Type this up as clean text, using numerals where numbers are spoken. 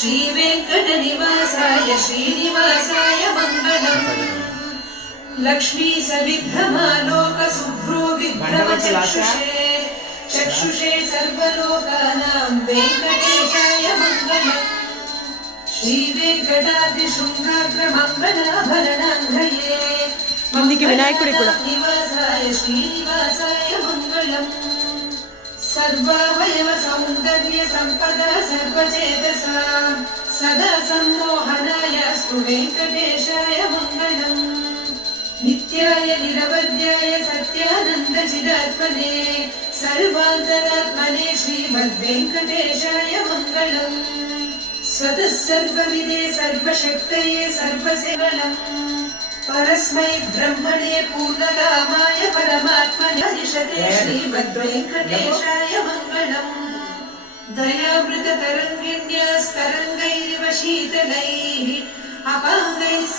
श्रीवेङ्कटनिवासाय श्रीनिवासाय मङ्गलम् लक्ष्मी सविघ्नमालोकशुभ्रो विभ्रमचक्षुषे चक्षुषे सर्वलोकानां वेङ्कटेशाय मङ्गलम् श्रीवेङ्कटाद्रिशृङ्गाग्रमङ्गलाभरणाङ्गये निवासाय श्रीनिवासाय मङ्गलम् सर्वावयव सौन्दर्य सम्पदा सर्वचेतसां सदा सम्मोहनाय अस्तु वेङ्कटेशाय मङ्गलम् नित्याय निरवध्याय सत्यानन्द चिदात्मने सर्वान्तरात्मने श्रीमद्वेङ्कटेशाय मङ्गलम् स्वतः सर्वविदे सर्वशक्तये सर्वसेवलम् परस्मै ब्रह्मणे पूर्णकामाय परमात्मने हरिषते श्रीमद्वेङ्कटेशाय मङ्गलम् दयामृततरङ्गिण्यास्तरङ्गैरिव शीतलैः अपाङ्गैः